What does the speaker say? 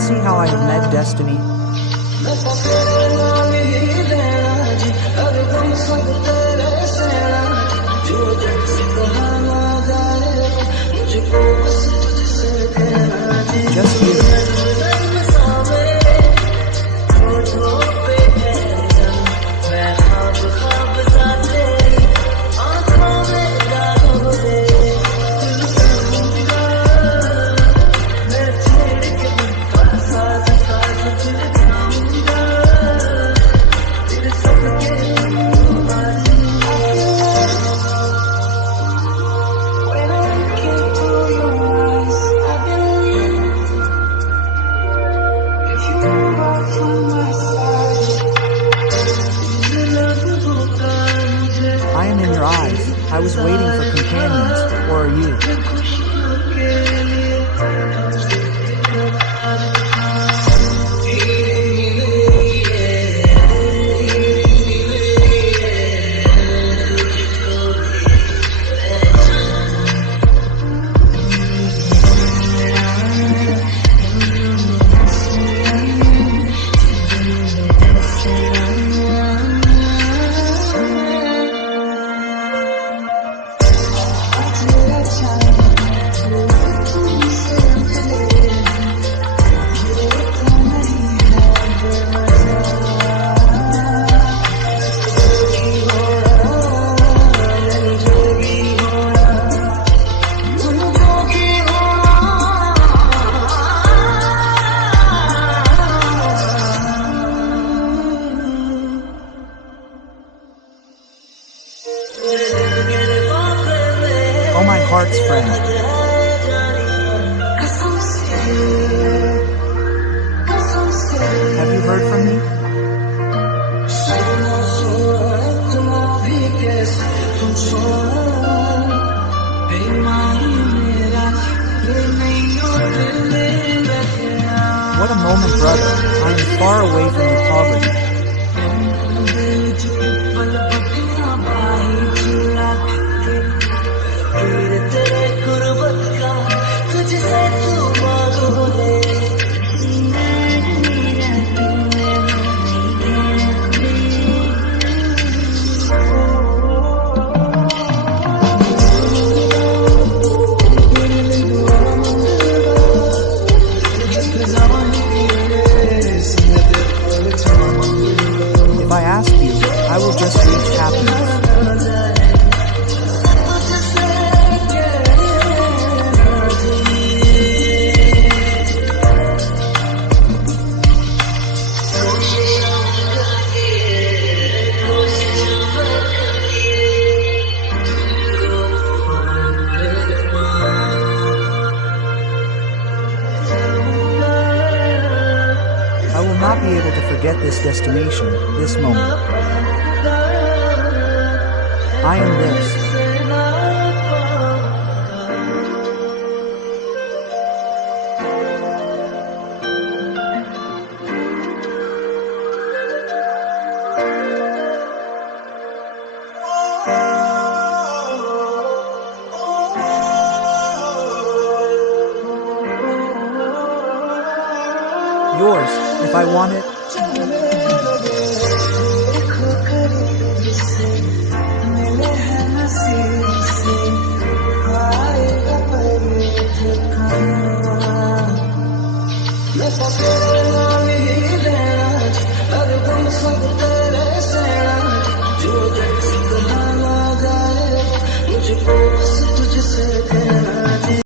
see how I have met destiny? Just you. I am in your eyes. I was waiting for companions, or are you? Oh, my heart's friend. Have you heard from me? What a moment, brother. I am far away from your poverty. If I ask you, I will just reach happiness. I will not be able to forget this destination, this moment. I am this. Yours, if I want it. मैं